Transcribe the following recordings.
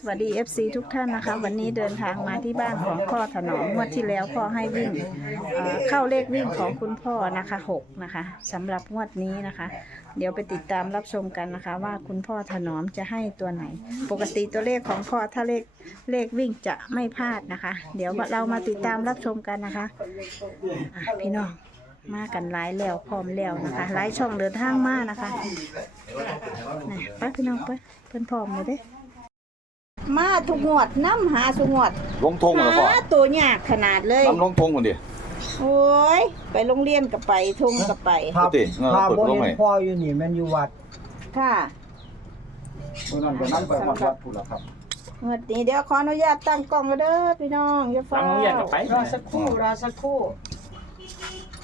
สวัสดี FC ทุกท่านนะคะ วันนี้เดินทางมาที่บ้านของพ่อถนอมงวดที่แล้วพ่อให้วิ่งเอ่อเข้าเลขวิ่งของคุณพ่อนะคะหกนะคะสำหรับงวดนี้นะคะ เดี๋ยวไปติดตามรับชมกันนะคะ ว่าคุณพ่อถนอมจะให้ตัวไหน ปกติตัวเลขของพ่อถ้าเลขเลขวิ่งจะไม่พลาดนะคะ เดี๋ยวเรามาติดตามรับชมกันนะคะอะพี่น้องมากันหลายแล้วพร้อมแล้วนะคะหลายช่องเดินทางมานะคะนี่ไปพี่น้องไปเพิ่นพร้อมเลยเด้ มาทุกงวดน้ำหาสุงวดลงทงเหรอพ่อหาตัวยากขนาดเลยน้ำลงทงก่อนดิโอ้ยไปโรงเรียนกับไปทุ่งกับไปปกติเออถ้าเปิดบ่ลงเห็ไหนนพ่ออยู่นี่แมันอยู่วัดค่ะเมื่อนั้นก็นั่งไปวัดวัดพูดแล้วครับงวดนี้เดี๋ยวขออนุญาตตั้งกล้องกันเด้อพี่น้องอย่าฟ้าตั้งโรงเรียนกับไปรอสักครู่รอสักครู่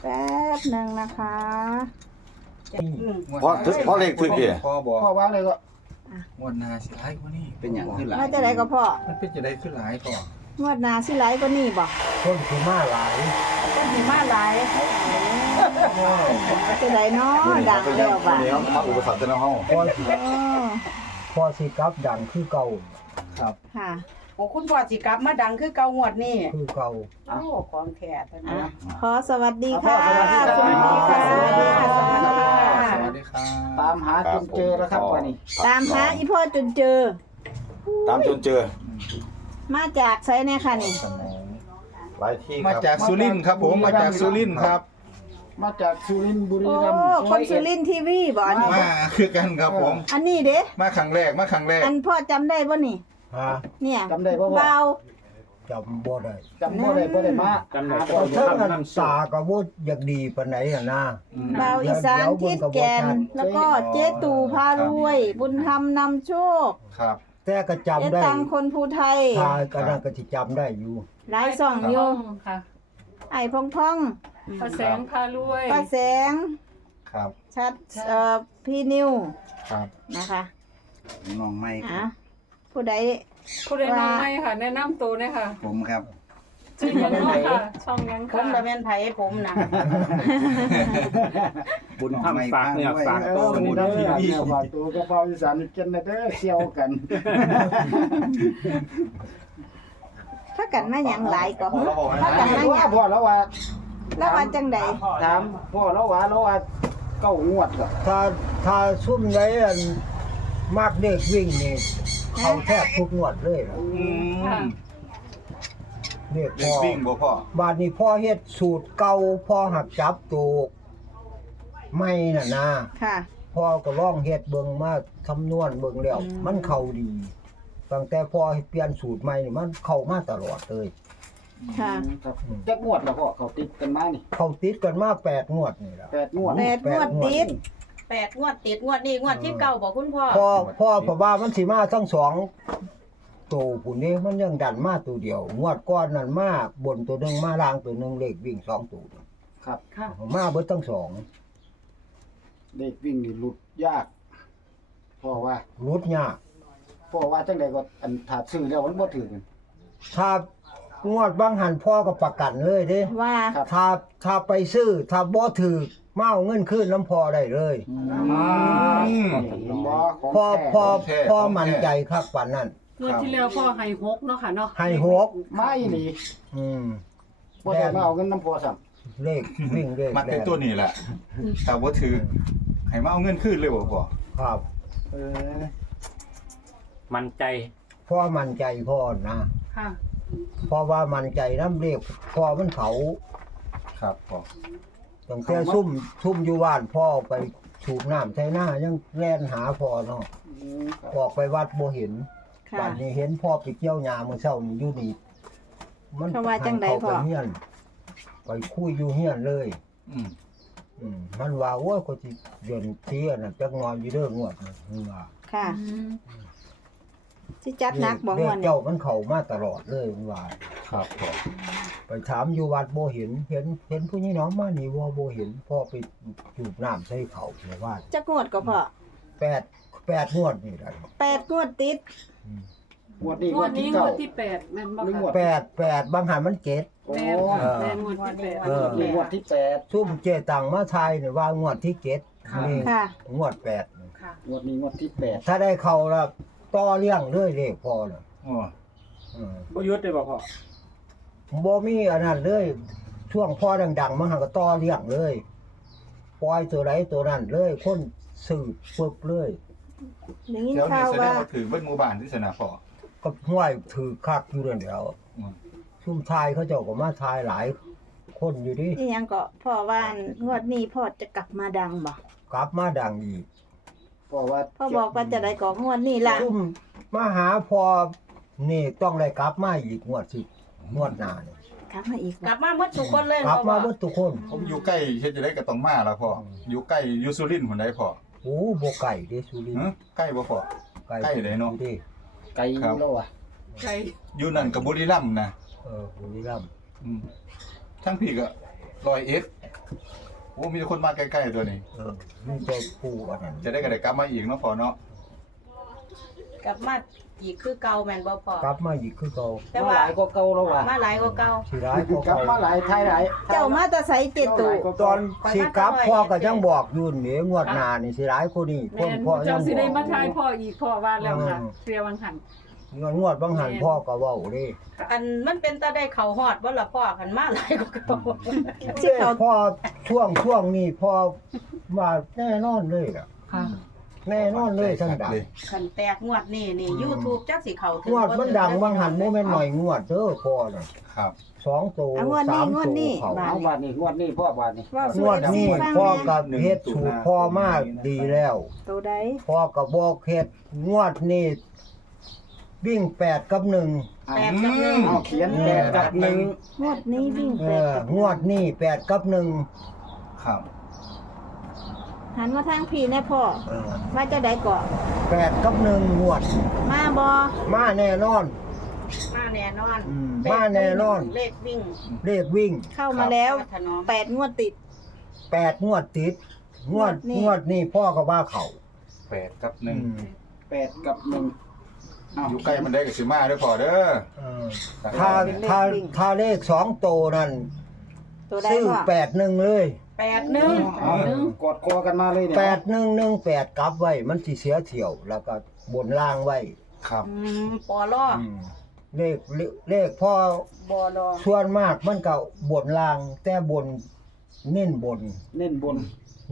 แป๊บหนึ่งนะคะ เพราะเพราะเลขถึกดิพ่อบอกพ่อว่าอะไรก็ งวดหนาสิหลายกว่านี้เป็นอย่างขึ้นหลายว่าจะไหนก็พ่อมันเป็นจะได้ขึ้นหลายก่อนงวดหนาสิไหลก็นี่บอกคนสิมาหลายก็สิมาไหลจะไหนเนาะดังแล้วบ่ะเดี๋ยวมาอุปสรรคจะน้ำห้องพ่อสิโอ้พ่อสิกลับดังคือเก่าครับค่ะโอ้คุณพ่อสิกลับมาดังคือเก่างวดนี่คือเก่าโอ้ของแท้ตัวอะนี้ขอสวัสดีค่ะสวัสดีครับสวัสดีค่ะสวัสดีค่ะสวัสดีค่ะสวัสดีครับตามหาจนเจอแล้วครับวันนี้ ตามหาอีพ่อจนเจอ ตามจนเจอ มาจากไซเนี่ยค่ะนี่ หลายที่มาจากสุรินทร์ครับผมมาจากสุรินทร์ครับ มาจากสุรินทร์บุรีโอ้รัมย์คนสุรินทร์ทีวีบ่อันนี้มาคือกันครับผม อันนี้เด้ มาครั้งแรกมาครั้งแรกอันพ่อจำได้บ่นี่ ฮะเนี่ยจำได้ป่ะพ่อเบา จำบ่ได้จำบ่ได้บ่ได้มาจำได้หาก็พ่อเท่านั้นตาก็บ่อยากดีปานไหนอะนะ เบาอีสานทิศแกน แล้วก็เจ๊ตู่พารวย บุญธรรมนำโชคครับ แต่ก็จำเจ๊ได้ตังคนภูไทย ทายก็นั่นก็สิจำได้อยู่หลายส่องอยู่ค่ะไอ้พองพองพระแสงพารวย ป้าแสง ครับ ชัดเอ่อพี่นิวครับ นะคะน้องไม่อะผู้ใด ผู้ใดน้องให้ค่ะ แนะนำตัวหนะคะผมครับ ชื่อหยังเนาะค่ะ ช่องยังผค่ะมละแม่นไผผมนะ บุญทำฝากเนี่ยฝากเอตัอวมีบุญน้ำทีฝากวีเนี่ยฝากตัวกระเพราอีสานนี่กินนะเด้อเชี่ยวกันถ้ากันมาหยังหลายก็พ่อเราบอกให้ถ้ากันมาหว่ายังพ่อแล้วว่าแล้วว่าจังใดถามพ่อแล้วว่าแล้วว่าเก้างวดก็ถ้าถ้าซุ่มไดอันมากเด็กวิ่งนี่ เขาแทบทุกงวดเลยล่ะค่ะเด็กเด็พ่กอวิ่งบ่พ่อบาดนี้พ่อเฮ็ดสูตรเก่าพ่อหักจับตูกไม่น่ะนะค่ะ พ่อก็ล่องเฮ็ดเบิ่งมาคำนวณเบิ่งแล้วอืม มันเข้าดีตั้งแต่พ่อเปลี่ยนสูตรใหม่นี่มันเข้ามาตลอดเลย ค่ะครับจักงวดแล้วพ่อเขาติดกันมานี่เข้าติดกันมาแปดงวดนี่ล่ะ แปดงวดแปดงวดติดแปดงวดติดงวดนี้งวดที่เก่าบอกคุณพ่อ พ่อพ่อเพราะว่ามันสิมาทั้งสองตัวผู้นี้มันยังดันมาตัวเดียวงวดก้อนนั้นมาบนตัวหนึงมาล่างตัวหนึงเลขวิ่งสองตัวครับ ค่ะ มาเบิดทั้งสองเด็กวิ่งนี่หลุดยากพ่อว่ารุดยากพ่อว่าจังใดก็อันถาดซื้อแล้วมันบ่ถือกันถ้า งวดบางหันพ่อก็ประกันเลยเด้ว่า ครับ ถ้าถ้าไปซื้อถ้าบ่ถือมาเอาเงินคืนน้ำพอได้เลยบ่ของพ่อแท้พ่อพ่อมั่นใจครับปานนั้นงวดที่แล้วพ่อให้หกเนาะค่ะเนาะให้หก ไม่หลีอืม บ่ได้มาเอาเงินน้ำพ่อซ้ำเลขวิ่งเลขมาเป็นตัวนี้แหละแต่ว่าถือให้มาเอาเงินคืนเลยบ่พ่อครับเออ มันใจพ่อมั่นใจพ่อนะค่ะ เพราะว่ามั่นใจน้ำเลขพ่อมันเขาครับพ่อตั้งแต่ซุ่มซุ่มอยู่บ้านพ่อไปถูกน้ำใช้หน้ายังแล่นหาพ่อเนาะอืมครับออกไปวัดบ่เห็นค่ะบัดนี้เห็นพ่อไปเกี่ยวหญ้ามื้อเช้านี่อยู่นี่มันเขาว่าจังใดให้พ่อเข้าไปเฮียนไปคุยอยู่เฮียนเลย อืมอืมมันว่าโอ้ยก็สิเดือนเที่ยน่ะจักงอนอยู่เด้องวดน่ะมันว่าค่ะ สิจัดหนักบ่เลงวขดนี้เจ้ามันเข้ามาตลอดเลยมันว่าครับพ่อไปถามอยู่วัดบ่เห็น เห็นเห็นผู้นี้น้องมานี่บ่บ่เห็นพ่อไปจูบน้ำใส่เขาในบ้านจักงวดก็พอแปดแปดงวดนี่แหละแปดงวดติดงวดนี้งงววดดนี้ที่งเก้าวดที่แปดแม่นบ่หรือค่ะงวดแปดแปดบางหันมันเจ็ดโอ้แม่นเออแม่นงวดที่แปดเอองวดที่แปดซุ่มเจตังมาทายนี่ว่างวดที่เจ็ดนี่ค่ะงวดแปดค่ะงวดนี้งวดที่แปดถ้าได้เข้าละ ต่อเลี้ยงเลยเลขพ่อน่ะโอ้อืมบ่หยุดได้บ่พ่อบ่มีอันนั้นเลย ช่วงพ่อดังๆมันหันก็ต่อเลี้ยงเลย ปล่อยตัวไหนตัวนั้นเลย คนสืบฝึกเลยอย่างนี้เดี๋ยวนี้ข่าวแสดว่างว่าถือเบิ้หมู่บ้านที่สนาพ่อ ก็ห้วยถือคักอยู่นั่นเดียวอืม ซุ่มทายเขาเจ้าก็มาทายหลาย คนอยู่ดินี่ยังก็พ่อว่านงวดนี้พ่อจะกลับมาดังบ่กลับมาดังอีก พ่อว่าพ่อบอกว่าจะได้ก่องวดนี้ล่ะซุ่มมาหาพอนี่ต้องได้กลับมาอีกงวดสิงวดหน้านี่กลับมาอีกกบ่ลับมาหมดทุกคนเลยกลับมาพ่อเบิดทุกคนผมอยู่ใกล้เฮ็ดจะได้ก็ต้องมาละพ่ออยู่ใกล้อยู่สุรินทร์พุ่นได้พ่อโอ้บ่ไก่เด้สุรินทหึร์ใกล้บ่พ่อ ใกล้เลยเนาะดิไกลอยู่แล้วอะไกลอยู่นั่นกับบุรีรัมย์นะเออบุรีรัมย์อืมทั้งพี่ก็ร้อยเอ็ด โอ้มีแต่คนมาใกล้ๆตัวนี้ เออนี่ใจผู้อันนั้นจะได้ก็ได้กลับมาอีกเนาะพ่อเนาะกลับมาอีกคือเก่าแม่นบ่พ่อกลับมาอีกคือเก่าแต่มาว่าหลายก็เก่าแล้วว่ะมาหลายกว่าเก่าสิร้ายกว่ากลับเก่ามาหลายไทยหลายเจ้ามาแตะไสเต็ดตู่ตอนสิกลับพ่อก็ยังบอกอยู่นี่งวดหน้านี่สิร้ายคนนี้คแม่นนพ่อยัเจ้างสิบได้อกมาทายพ่ออีกพ่อว่าแล้วค่ะเรียวังหัน งวดงวดบางหันพ่อก็เว้าเด้อันมันเป็นตาได้เข้าฮอดบ่ล่ะพ่อคันมาหลายกว่าเก่าที่เขาพ่อช่วงช่วงนี้พ่อว่าแน่นอนเลยอะค่ะ แน่นอนเลยทั้งดังเลยคันแตกงวดนี้นี่ YouTube จักสิเข้าถึงวดมันดังบางหันบ่แม่นหน่อยงวดเด้อพ่อน่ะครับสองตัวเอางวดสานี้มงวดตัวนี้ เขาบาเอาดบาดนี้งวดนี้พ่อบาดนี้ว่างวดนี้ฟังพ่อแม่กับเฮ็ดสูตรพ่อมากดีแล้ว ตัวใดพ่อก็บอกเฮ็ดงวดนี้ วิ่งแปดกับหนึ่งแปดกับหนึ่งเอาเขียนแปดกับหนึ่งงวดนี้วิ่งเอแปดอกับงวดนี้แปดกับหนึ่งครับหันมาทางพี่แน่พ่อเออว่าจะได้ก่อแปดกับหนึ่งงวด มาบ่มาแน่นอน มาแน่นอนอืมมาแน่นอน เลขวิ่งเลขวิ่งเข้ามาแล้วพ่อถนอมแปดงวดติด แปดงวดติด งวดงวดนี้งวดนี้พ่อก็ว่าเขาแปดกับหนึ่งอืมแปดกับหนึ่งเอาอยู่ใกล้มันได้ก็สิมาเด้อพ่อเด้อเออถ้าถ้าถ้าเลขสองโตวนั่นตัวใดซื้อพ่อแปดหนึ่งเลยแปดหนึ่งเอากอดคอกันมาเลยเนี่ยแปดหนึ่งหนึ่งแปดกลับไว้ มันสิเสียเที่ยว แล้วก็บนล่างไว้ ครับอืมปอล่ออืมเลขเลเลขพ่อ บอลอส่วนมากมันก็บนล่าง แต่บนเน้นบน เน้นบน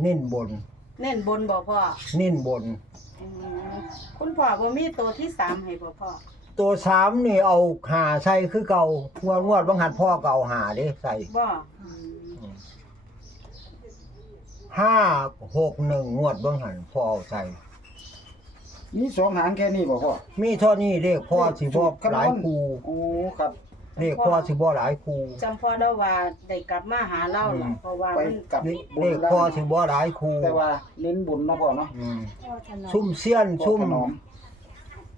เน้นบนเน่นบนบ่พ่อเน้นบน อืมคุณพ่อบ่มีตัวที่สามให้บ่พ่อตัวสามนี่เอาหาใส่คือเก่างวดงวดบางหันพ่อก็เอาหาเด้ใส่บ่ห้าหกหนึ่งงวดบางหันพ่อเอาใส่ มีสองหางแค่นี้บ่พ่อมีเท่านี้เลขพ่อสิบ่หลายคูโอ้ครับ เลขพ่อสิบ่หลายคูจำพ่อได้ว่าได้กลับมาหาเราอืล่ะมเพราะว่าไปมันกับเลบุเลญขพ่อสิบ่หลายคูแต่ว่าเน้นบุญเนาะพ่อเนาะอืมพ่อถนอซุ่มมเซียนพ่อซุ่มถนอม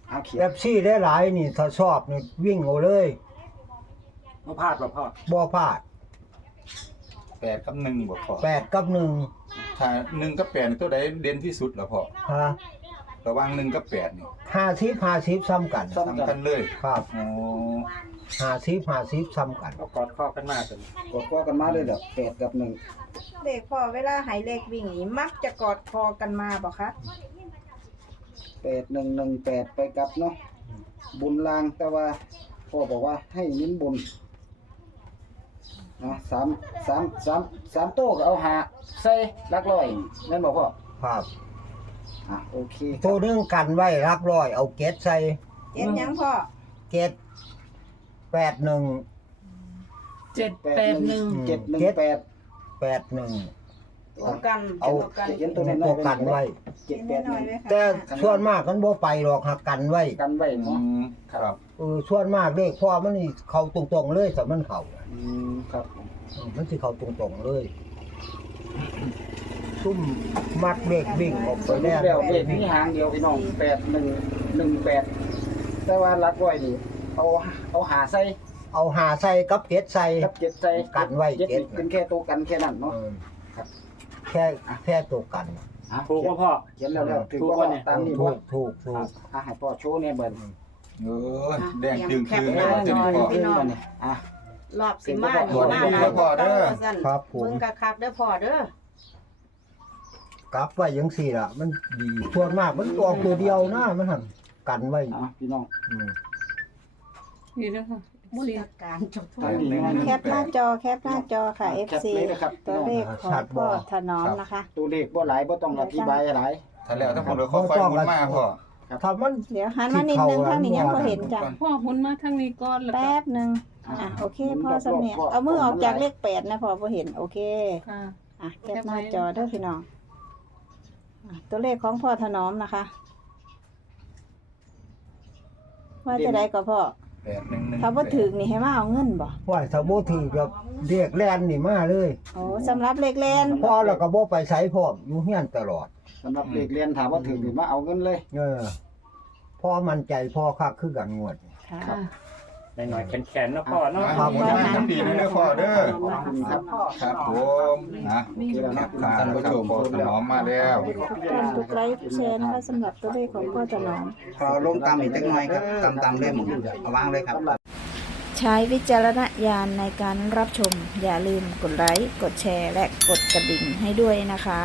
เอาเขียแอนปซี่ได้หลายนี่ถ้าชอบนี่วิ่งเอาเลยบ่พลาดบ่พ่อบ่พลาดแปดกับหนึ่งบ่พ่อแปดกับหนึ่งถ้าหนึ่งกับแปดนี่ตัวใดเด่นที่สุดล่ะพ่อฮะ ระหว่างหนึ่งกับแปดนี่ห้าสิบห้าสิบซ้ำกันสำคัญเลยครับอ๋อห้าสิบห้าสิบซ้ำกันก็กอดคอกันมาตัวนี้กอดคอกันมาเลยเด้อแปดกับหนึ่งเลขพ่อเวลาใหายเลขวิ่งนี่มักจะกอดคอกันมาบ่คะแปดหนึ่งหนึ่งแปดไปกับเนาะบุญลางแต่ว่าพ่อบอกว่าให้เน้นบุญเนาะสามสามสามสามโต๊ะก็เอาหาใส่หลักร้อยนั่นบอกพ่อครับ อะโอเคคตัรัวบหนึงกันไว้รักร้อยเอาเกตใส่เจ็ดหยังพ่อเกตแปดหนึ่ง เจ็ดแปดหนึ่งเจ็ดหนึ่งแปดแปดหนึ่ง ตัวกันเอา ตัวกันเขียนตัวน้อยๆตัวกันไว้ เจ็ดแปเจ็ดดหน้อนึ่ยงๆเลยค่ะแต่ส่วนมากมันบ่ไปหรอกหักกันไว้กันไว้อืเนาะมครับเออส่วนมากเลขพ่อมันนี่เข้าตรงๆเลยแต่มันเข้าอืมครับผมเออมันสิเข้าตรงๆเลย ซุ่มมัดเลขวิ่งออกไปสรุปแล้วแล้วเลขนี้หางเดียวพี่น้องแปดหนึ่งหนึ่งแปดแต่ว่าหลักร้อยนี่เอาเอาหาใส่เอาหาใส่กับเกตใส่ กับเจ็ดใส่กันไว้เจ็ดเจ็ดนี่เป็นแค่ตัวกันแค่นั้นเอเนาะอครับ แค่แค่ตัวกันอะถูกป่ะพ่อ เขียนแล้วแล้วถือถูกว่าป่ะเนี่ย ตามนี้ถูบ่กถูกถูกอะให้พ่อโชว์เนี่ยเบิ่นเออแดงจึงแคคืปนหนะน้าตัวจอนี้พ่อ พี่น้องเนี่ยอะรอบสิมาตัวนี้มาหลายพ่อเด้อว่าซั่นครับผม เบิ่งคักๆเด้อพ่อเด้อ กลับไว้ยังสี่ล่ะ มันดีส่วนมากมันออกตัวเดียวนะมันหันกันไว้เอาพี่น้องอืมนี่นะคะมุนการจบทางนี้นะแคปหน้าจอแคปหน้าจอค่ะ แคป FC เลยนะครับตัวเลขของพ่อถนอมนะคะ ตัวเลขบ่หลายบ่ต้องอธิบายหลาย ถ้าแล้วทั้งหมดเราค่อยๆหมุนมาพ่อ ถ้ามัน เดี๋ยวหันมานิดนึงข้างนี้ยังพอเห็นจ้ะพ่อหมุนมาทางนี้ก่อนแล้วก็แป๊บหนึ่งอะโอเคพ่อสำเนียงเอามือออกจากเลขแปดนะพ่อพอเห็นโอเค ค่ะ อะแคปหน้าจอเด้อพี่น้องอะ ตัวเลขของพ่อถนอมนะคะ ว่าจะได้ก็พ่อแปดหนึ่งหนึ่งถ้าว่าถึงนี่ให้มาเอาเงินบ่ว่าถ้าบ่ถือกับเรียกแล่นนี่มาเลยโอ้สำหรับเลขแลนพอแล้วก็บ่ไปไสพร้อมอยู่เฮียนตลอดสำหรับเลขเรียนถามว่าถึงหรือมาเอาเงินเลย เออพ่อมั่นใจพ่อคักคือกันงวด ค่ะ หน่อยๆเป็นแขนๆเนาะพ่อเนาะ ขอบคุณทั้งดีนะเด้อพ่อเด้อขอบคุณครับครับผมนะโอเคแล้วนะท่านผู้ชมพ่อถนอมมาแล้วทุกท่านทุกไลค์ทุกแชร์นะคะสำหรับตัวเลขของพ่อถนอมพอลงตามอีกจักหน่อยครับตามตามๆเลยหมดเอาวางเลยครับ ใช้วิจารณญาณในการรับชม อย่าลืมกดไลค์กดแชร์ และกดกระดิ่งให้ด้วยนะคะ